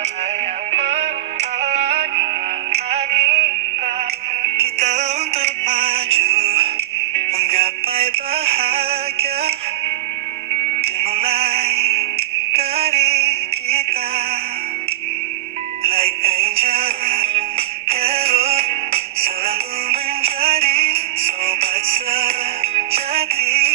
Kita untuk maju, menggapai bahagia, dimulai dari kita. Like angel, Herod selalu menjadi sobat sejatimu.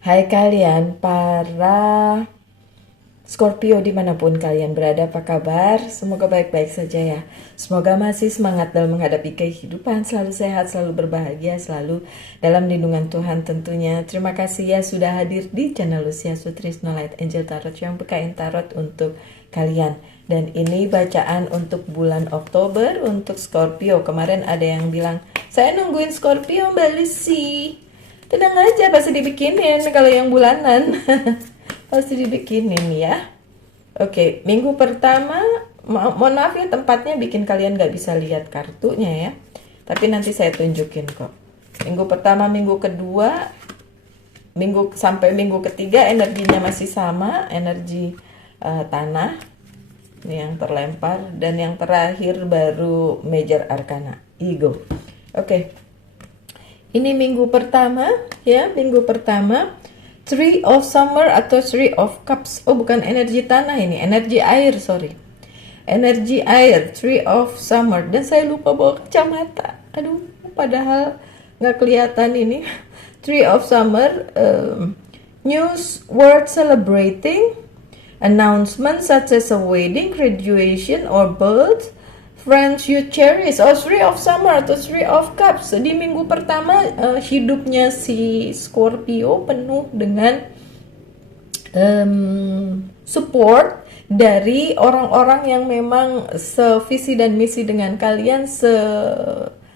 Hai kalian para Scorpio dimanapun kalian berada, apa kabar? Semoga baik-baik saja ya. Semoga masih semangat dalam menghadapi kehidupan, selalu sehat, selalu berbahagia, selalu dalam lindungan Tuhan tentunya. Terima kasih ya sudah hadir di channel Lucia Sutrisno Light Angel Tarot yang bukain tarot untuk kalian. Dan ini bacaan untuk bulan Oktober untuk Scorpio. Kemarin ada yang bilang, saya nungguin Scorpio Mbak Lucy. Tenang aja, pasti dibikinin kalau yang bulanan. Pasti dibikinin ya. Oke, minggu pertama, mohon maaf ya tempatnya bikin kalian gak bisa lihat kartunya ya. Tapi nanti saya tunjukin kok. Minggu pertama, minggu kedua, minggu sampai minggu ketiga energinya masih sama, energi tanah. Ini yang terlempar, dan yang terakhir baru Major Arcana, Ego. Oke. Ini minggu pertama ya, minggu pertama. Three of Summer atau Three of Cups. Oh, bukan energi tanah ini, energi air, sorry. Energi air, Three of Summer. Dan saya lupa bawa kacamata. Aduh, padahal nggak kelihatan ini. Three of Summer, news worth celebrating, announcements such as a wedding, graduation, or birth, friends you cherish. Oh, Three of Summer atau Three of Cups. Di minggu pertama hidupnya si Scorpio penuh dengan support dari orang-orang yang memang sevisi dan misi dengan kalian,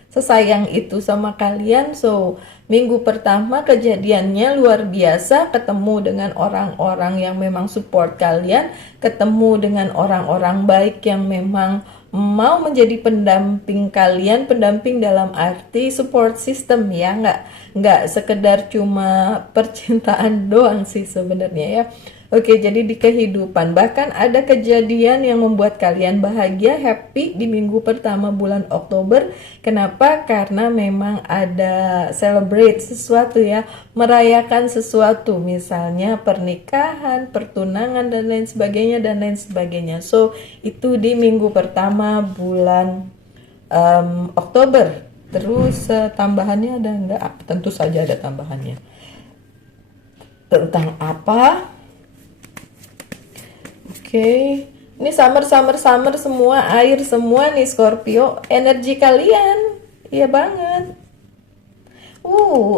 sesayang itu sama kalian. So, minggu pertama kejadiannya luar biasa, ketemu dengan orang-orang yang memang support kalian, ketemu dengan orang-orang baik yang memang mau menjadi pendamping kalian, pendamping dalam arti support system ya, nggak sekedar cuma percintaan doang sih sebenarnya ya. Oke, jadi di kehidupan bahkan ada kejadian yang membuat kalian bahagia, happy di minggu pertama bulan Oktober. Kenapa? Karena memang ada celebrate sesuatu ya, merayakan sesuatu, misalnya pernikahan, pertunangan dan lain sebagainya dan lain sebagainya. So, itu di minggu pertama bulan Oktober. Terus tambahannya ada enggak? Tentu saja ada tambahannya. Tentang apa? Oke, ini summer semua, air semua nih Scorpio, energi kalian, iya banget.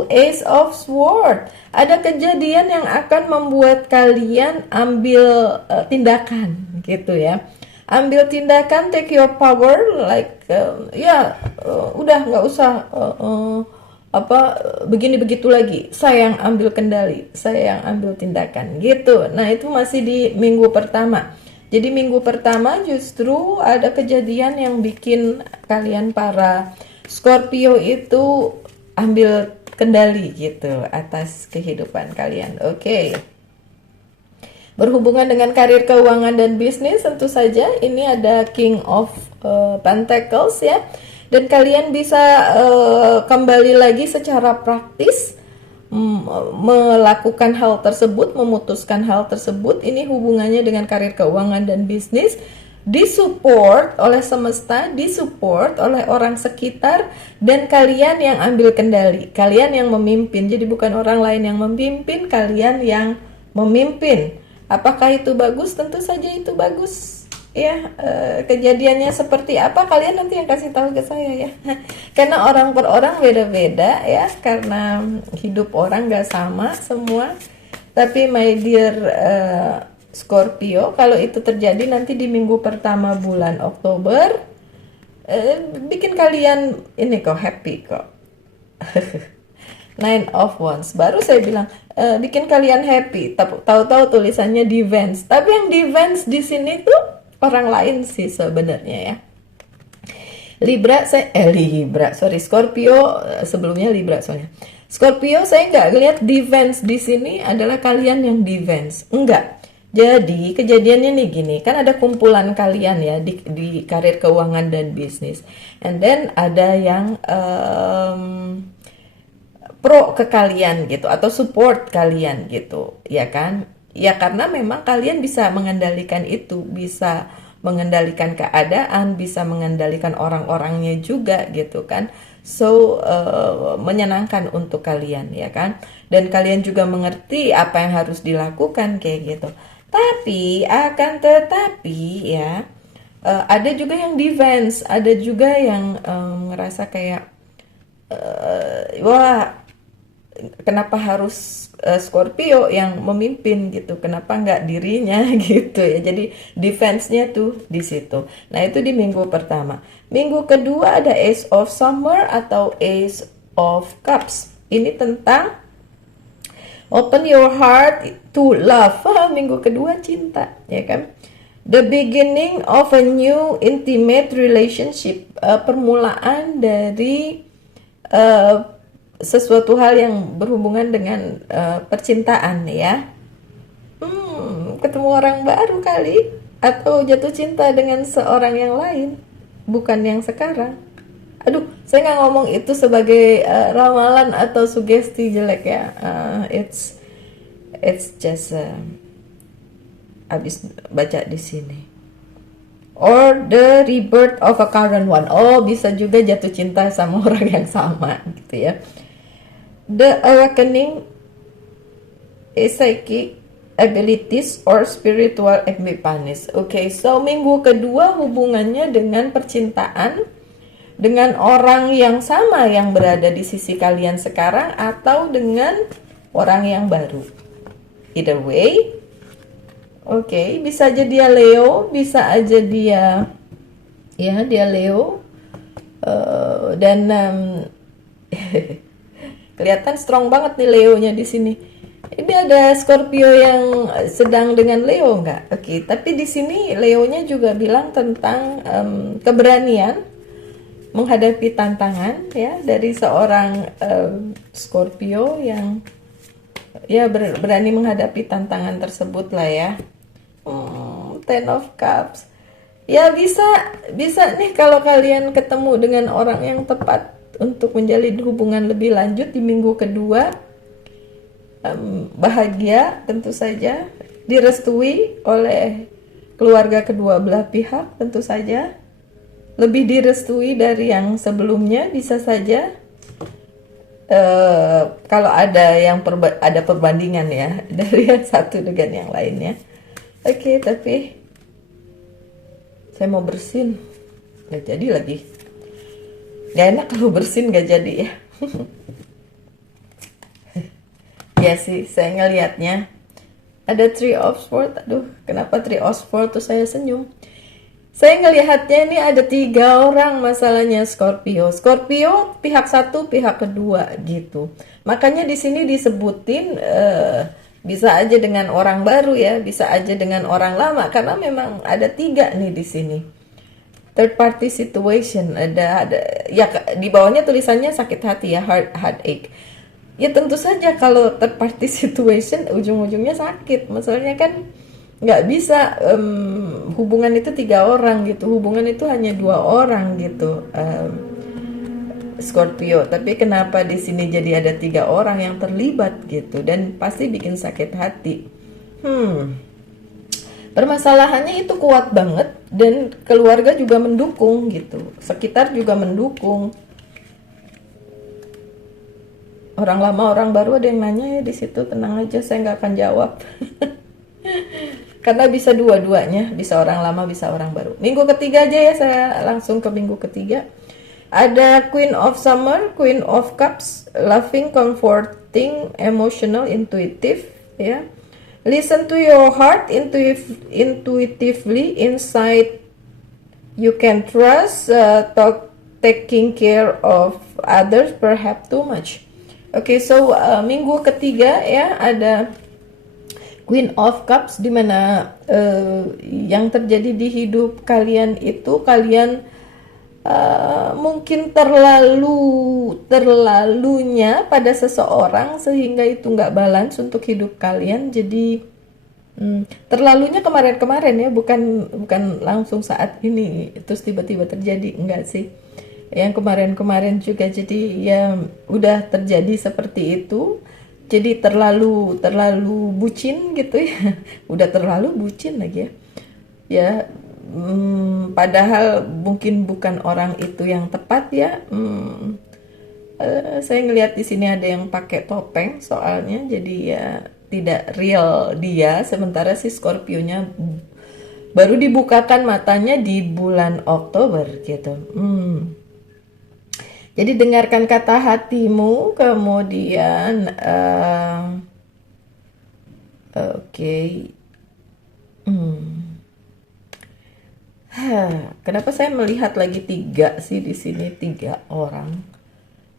Ace of Swords, ada kejadian yang akan membuat kalian ambil tindakan gitu ya. Ambil tindakan, take your power, like udah nggak usah begini begitu lagi, saya yang ambil kendali, saya yang ambil tindakan gitu. Nah, itu masih di minggu pertama. Jadi minggu pertama justru ada kejadian yang bikin kalian para Scorpio itu ambil kendali gitu atas kehidupan kalian. Oke. Berhubungan dengan karir, keuangan, dan bisnis, tentu saja ini ada King of Pentacles ya. Dan kalian bisa kembali lagi secara praktis melakukan hal tersebut, memutuskan hal tersebut. Ini hubungannya dengan karir, keuangan, dan bisnis. Disupport oleh semesta, disupport oleh orang sekitar, dan kalian yang ambil kendali, kalian yang memimpin. Jadi bukan orang lain yang memimpin, kalian yang memimpin. Apakah itu bagus? Tentu saja itu bagus. Ya, kejadiannya seperti apa kalian nanti yang kasih tahu ke saya ya. Karena orang per orang beda-beda ya, karena hidup orang gak sama semua. Tapi my dear Scorpio, kalau itu terjadi nanti di minggu pertama bulan Oktober, bikin kalian ini kok happy kok. Nine of Wands, baru saya bilang bikin kalian happy. Tahu-tahu tulisannya Defense, tapi yang Defense di sini tuh orang lain sih sebenarnya ya. Scorpio, sebelumnya Libra soalnya. Scorpio saya nggak lihat defense di sini adalah kalian yang defense, enggak. Jadi kejadiannya nih gini, kan ada kumpulan kalian ya di karir keuangan dan bisnis, and then ada yang pro ke kalian gitu atau support kalian gitu, ya kan? Ya karena memang kalian bisa mengendalikan itu, bisa mengendalikan keadaan, bisa mengendalikan orang-orangnya juga gitu kan. So menyenangkan untuk kalian ya kan. Dan kalian juga mengerti apa yang harus dilakukan kayak gitu. Tapi akan tetapi ya ada juga yang defense, ada juga yang ngerasa kayak wah, kenapa harus Scorpio yang memimpin gitu, kenapa nggak dirinya gitu ya. Jadi defense-nya tuh di situ. Nah itu di minggu pertama. Minggu kedua ada Ace of Summer atau Ace of Cups. Ini tentang open your heart to love. Minggu kedua cinta, ya kan? The beginning of a new intimate relationship. Permulaan dari sesuatu hal yang berhubungan dengan percintaan ya. Ketemu orang baru kali, atau jatuh cinta dengan seorang yang lain, bukan yang sekarang. Aduh, saya nggak ngomong itu sebagai ramalan atau sugesti jelek ya. It's just abis baca di sini. Or the rebirth of a current one. Oh, bisa juga jatuh cinta sama orang yang sama gitu ya. The awakening is psychic abilities or spiritual epiphanies. Okay, so minggu kedua hubungannya dengan percintaan, dengan orang yang sama yang berada di sisi kalian sekarang, atau dengan orang yang baru. Either way, okay, bisa aja dia Leo, bisa aja dia Leo, dan kelihatan strong banget nih Leonya di sini. Ini ada Scorpio yang sedang dengan Leo nggak? Oke, tapi di sini Leonya juga bilang tentang keberanian menghadapi tantangan ya dari seorang Scorpio yang ya berani menghadapi tantangan tersebut lah ya. Ten of Cups. Ya bisa nih kalau kalian ketemu dengan orang yang tepat untuk menjalin hubungan lebih lanjut di minggu kedua. Bahagia tentu saja, direstui oleh keluarga kedua belah pihak tentu saja, lebih direstui dari yang sebelumnya bisa saja. Kalau ada yang ada perbandingan ya dari yang satu dengan yang lainnya. Oke, tapi saya mau bersin, nggak jadi lagi. Gak enak kalau bersin gak jadi ya. Ya sih, saya ngelihatnya ada Three of Swords. Aduh, kenapa Three of Swords tuh saya senyum? Saya ngelihatnya ini ada 3 orang masalahnya Scorpio. Scorpio pihak satu, pihak kedua gitu. Makanya di sini disebutin bisa aja dengan orang baru ya, bisa aja dengan orang lama, karena memang ada 3 nih di sini. Third party situation, ada ya di bawahnya tulisannya sakit hati ya, heartache. Ya tentu saja kalau third party situation ujung-ujungnya sakit. Masalahnya kan nggak bisa hubungan itu 3 orang gitu, hubungan itu hanya 2 orang gitu, Scorpio. Tapi kenapa di sini jadi ada 3 orang yang terlibat gitu, dan pasti bikin sakit hati. Permasalahannya itu kuat banget, dan keluarga juga mendukung gitu, sekitar juga mendukung. Orang lama, orang baru, ada yang nanya ya di situ. Tenang aja, saya nggak akan jawab. Karena bisa dua-duanya, bisa orang lama, bisa orang baru. Minggu ketiga aja ya, saya langsung ke minggu ketiga. Ada Queen of Summer, Queen of Cups, loving, comforting, emotional, intuitive, ya. Listen to your heart intuitively, inside you can trust, taking care of others perhaps too much. Oke, so minggu ketiga ya ada Queen of Cups, dimana yang terjadi di hidup kalian itu kalian mungkin terlalunya pada seseorang sehingga itu nggak balance untuk hidup kalian. Jadi terlalunya kemarin-kemarin ya, bukan langsung saat ini terus tiba-tiba terjadi, enggak sih. Yang kemarin-kemarin juga, jadi ya udah terjadi seperti itu. Jadi terlalu terlalu bucin gitu ya. Udah terlalu bucin lagi ya. Ya, padahal mungkin bukan orang itu yang tepat ya. Saya ngelihat di sini ada yang pakai topeng soalnya, jadi ya tidak real dia. Sementara si Scorpio-nya baru dibukakan matanya di bulan Oktober gitu. Jadi dengarkan kata hatimu, kemudian oke. Kenapa saya melihat lagi tiga sih di sini, tiga orang.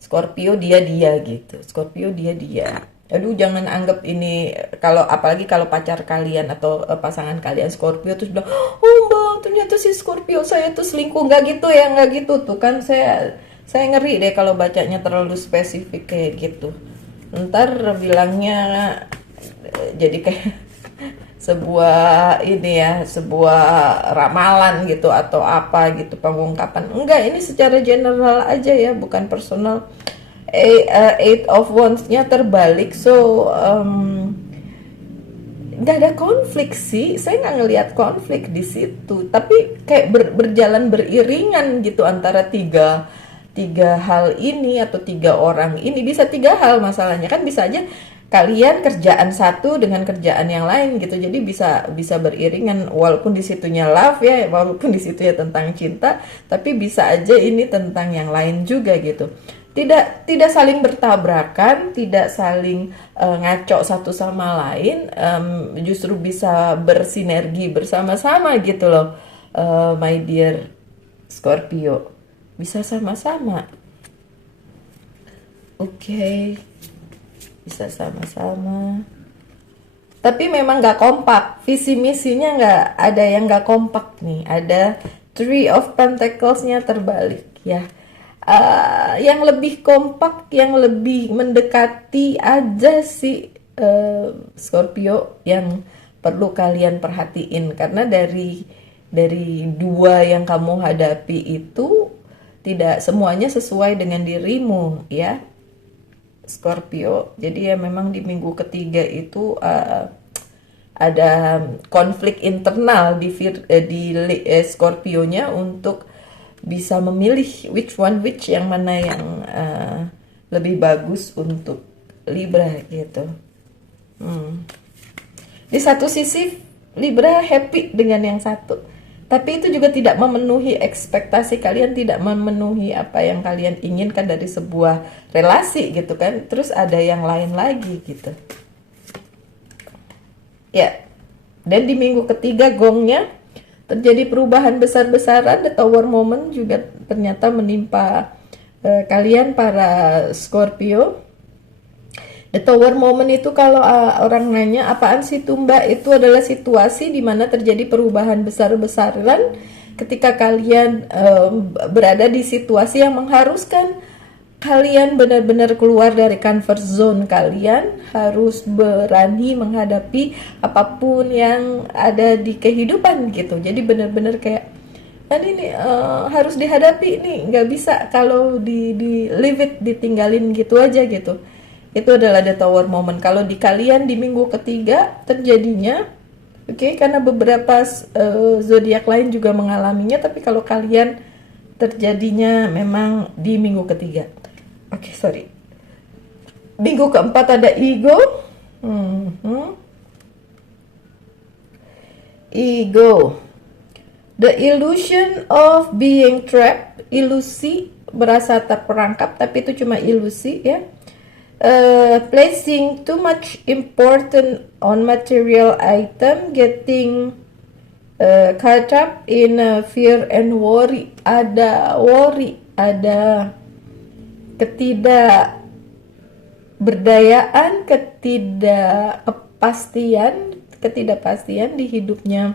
Scorpio dia gitu. Scorpio dia. Aduh, jangan anggap ini, kalau apalagi kalau pacar kalian atau pasangan kalian Scorpio terus bilang, oh bang ternyata si Scorpio saya tuh selingkuh. Nggak gitu ya, nggak gitu tuh kan. Saya ngeri deh kalau bacanya terlalu spesifik kayak gitu. Ntar bilangnya jadi kayak sebuah ini ya, sebuah ramalan gitu atau apa gitu, pengungkapan. Enggak, ini secara general aja ya, bukan personal. Eight of Wands-nya terbalik, so nggak ada konflik sih. Saya nggak ngelihat konflik di situ, tapi kayak berjalan beriringan gitu antara tiga hal ini atau tiga orang ini. Bisa tiga hal masalahnya kan, bisa aja kalian kerjaan satu dengan kerjaan yang lain gitu, jadi bisa beriringan, walaupun di situnya love ya, walaupun di situ ya tentang cinta, tapi bisa aja ini tentang yang lain juga gitu. Tidak saling bertabrakan, tidak saling ngaco satu sama lain, justru bisa bersinergi bersama-sama gitu loh, my dear Scorpio, bisa sama-sama. Oke. Bisa sama-sama, tapi memang nggak kompak, visi misinya nggak ada, yang nggak kompak nih. Ada Three of Pentacles-nya terbalik ya. Yang lebih kompak, yang lebih mendekati aja si Scorpio yang perlu kalian perhatiin, karena dari dua yang kamu hadapi itu tidak semuanya sesuai dengan dirimu ya, Scorpio. Jadi ya memang di minggu ketiga itu ada konflik internal di Scorpio-nya untuk bisa memilih which yang mana yang lebih bagus untuk Libra gitu. Di satu sisi Libra happy dengan yang satu, tapi itu juga tidak memenuhi ekspektasi kalian, tidak memenuhi apa yang kalian inginkan dari sebuah relasi gitu kan. Terus ada yang lain lagi gitu. Ya. Dan di minggu ketiga gongnya terjadi perubahan besar-besaran. The Tower Moment juga ternyata menimpa kalian para Scorpio. The Tower Moment itu kalau orang nanya apaan sih tuh Mbak, itu adalah situasi di mana terjadi perubahan besar-besaran ketika kalian berada di situasi yang mengharuskan kalian benar-benar keluar dari comfort zone kalian, harus berani menghadapi apapun yang ada di kehidupan gitu. Jadi benar-benar kayak ini harus dihadapi nih, nggak bisa kalau di leave it, ditinggalin gitu aja gitu. Itu adalah the Tower Moment. Kalau di kalian di minggu ketiga terjadinya, oke, karena beberapa zodiak lain juga mengalaminya, tapi kalau kalian terjadinya memang di minggu ketiga. Oke, sorry. Minggu keempat ada ego. Ego. The illusion of being trapped. Ilusi, merasa terperangkap, tapi itu cuma ilusi ya. Placing too much important on material item, getting caught up in fear and worry. Ada worry, ada ketidakberdayaan, ketidakpastian di hidupnya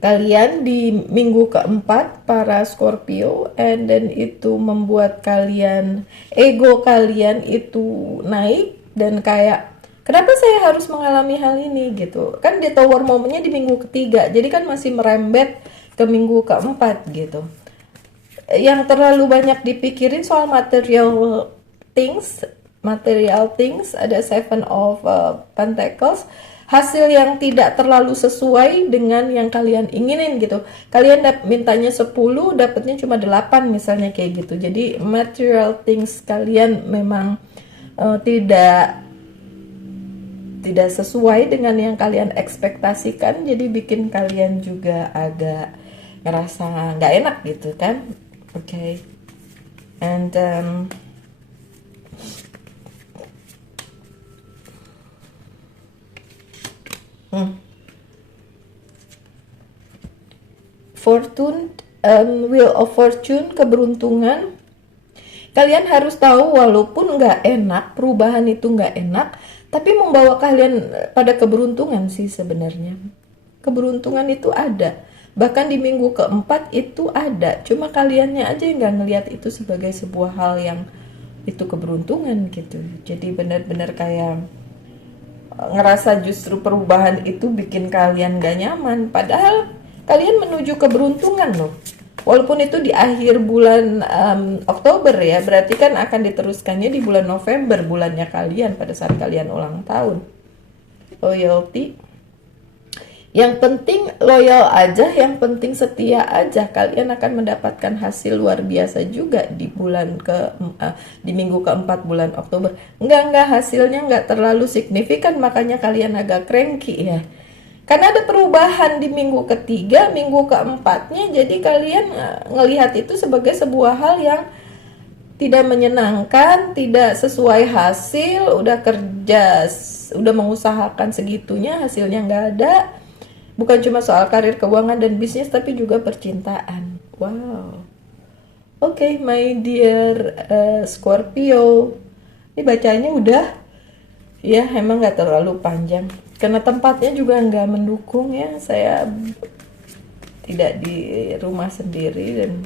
kalian di minggu keempat para Scorpio, and then itu membuat kalian, ego kalian itu naik dan kayak kenapa saya harus mengalami hal ini gitu kan. Di tower momennya di minggu ketiga, jadi kan masih merembet ke minggu keempat gitu. Yang terlalu banyak dipikirin soal things material things, ada Seven of Pentacles, hasil yang tidak terlalu sesuai dengan yang kalian inginin gitu. Kalian mintanya 10, dapatnya cuma 8 misalnya kayak gitu. Jadi material things kalian memang tidak sesuai dengan yang kalian ekspektasikan, jadi bikin kalian juga agak ngerasa nggak enak gitu kan. Okay. And fortune, wheel of fortune, keberuntungan. Kalian harus tahu walaupun nggak enak, perubahan itu nggak enak, tapi membawa kalian pada keberuntungan sih sebenarnya. Keberuntungan itu ada, bahkan di minggu keempat itu ada, cuma kaliannya aja yang nggak ngelihat itu sebagai sebuah hal yang itu keberuntungan gitu. Jadi benar-benar kayak ngerasa justru perubahan itu bikin kalian gak nyaman, padahal kalian menuju keberuntungan loh. Walaupun itu di akhir bulan Oktober ya, berarti kan akan diteruskannya di bulan November, bulannya kalian pada saat kalian ulang tahun. Loyalty, yang penting loyal aja, yang penting setia aja, kalian akan mendapatkan hasil luar biasa juga di di minggu keempat bulan Oktober. Enggak, hasilnya enggak terlalu signifikan, makanya kalian agak cranky ya. Karena ada perubahan di minggu ketiga, minggu keempatnya, jadi kalian ngelihat itu sebagai sebuah hal yang tidak menyenangkan, tidak sesuai hasil, udah kerja, udah mengusahakan segitunya, hasilnya nggak ada. Bukan cuma soal karir, keuangan, dan bisnis, tapi juga percintaan. Wow. Oke, my dear Scorpio. Ini bacanya udah, ya emang nggak terlalu panjang. Karena tempatnya juga nggak mendukung ya, saya tidak di rumah sendiri dan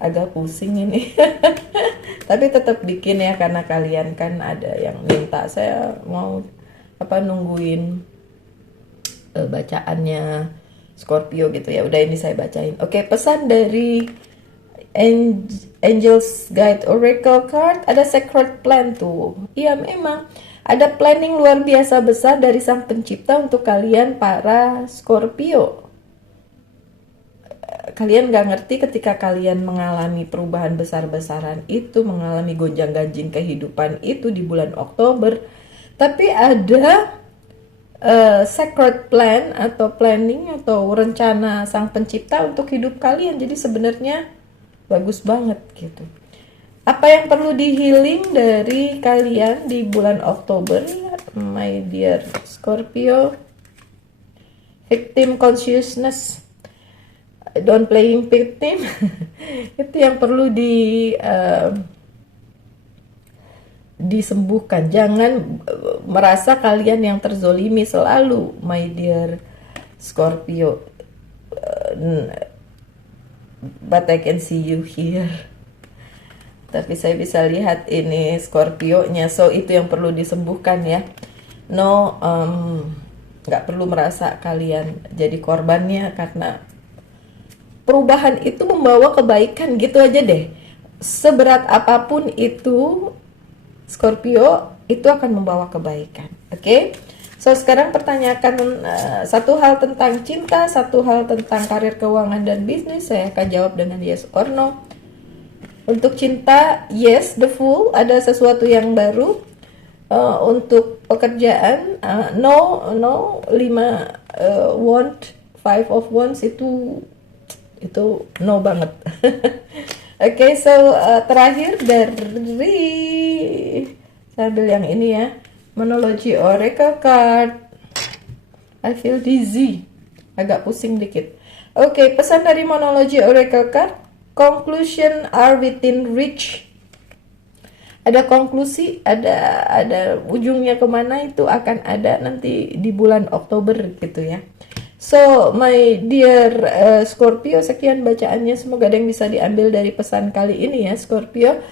agak pusing ini. Tapi tetap bikin ya, karena kalian kan ada yang minta, saya mau nungguin bacaannya Scorpio gitu ya. Udah, ini saya bacain. Oke, pesan dari Angels Guide Oracle Card, ada Sacred Plan tuh. Iya, memang ada planning luar biasa besar dari Sang Pencipta untuk kalian para Scorpio. Kalian gak ngerti ketika kalian mengalami perubahan besar-besaran itu, mengalami gonjang-ganjing kehidupan itu di bulan Oktober. Tapi ada sacred plan atau planning atau rencana Sang Pencipta untuk hidup kalian. Jadi sebenarnya bagus banget gitu. Apa yang perlu di healing dari kalian di bulan Oktober, my dear Scorpio? Victim consciousness, don't playing victim. Itu yang perlu disembuhkan. Jangan merasa kalian yang terzolimi selalu, my dear Scorpio. But I can see you here. Tapi saya bisa lihat ini Scorpio-nya, so itu yang perlu disembuhkan ya. No, nggak perlu merasa kalian jadi korbannya, karena perubahan itu membawa kebaikan gitu aja deh. Seberat apapun itu, Scorpio itu akan membawa kebaikan. Oke? So sekarang pertanyakan satu hal tentang cinta, satu hal tentang karir, keuangan, dan bisnis. Saya akan jawab dengan yes or no. Untuk cinta, yes, the Fool, ada sesuatu yang baru. Untuk pekerjaan, no, 5 wand, 5 of wands itu no banget. Oke, so terakhir dari, saya ambil yang ini ya, Monology Oracle Card. I feel dizzy, agak pusing dikit. Oke, pesan dari Monology Oracle Card, conclusion are within reach. Ada konklusi, ada ujungnya kemana, itu akan ada nanti di bulan Oktober gitu ya. So, my dear Scorpio, sekian bacaannya. Semoga ada yang bisa diambil dari pesan kali ini ya, Scorpio.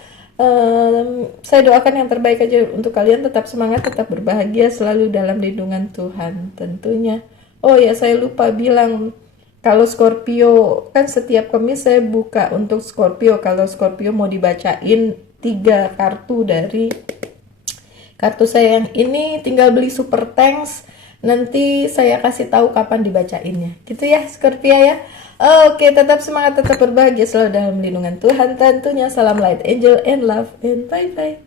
Saya doakan yang terbaik aja untuk kalian. Tetap semangat, tetap berbahagia, selalu dalam lindungan Tuhan tentunya. Oh ya, saya lupa bilang, kalau Scorpio, kan setiap Kamis saya buka untuk Scorpio. Kalau Scorpio mau dibacain 3 kartu dari kartu saya yang ini, tinggal beli super thanks. Nanti saya kasih tahu kapan dibacainnya. Gitu ya, Scorpio ya. Oke, tetap semangat, tetap berbahagia, selalu dalam lindungan Tuhan tentunya. Salam light, angel, and love, and bye-bye.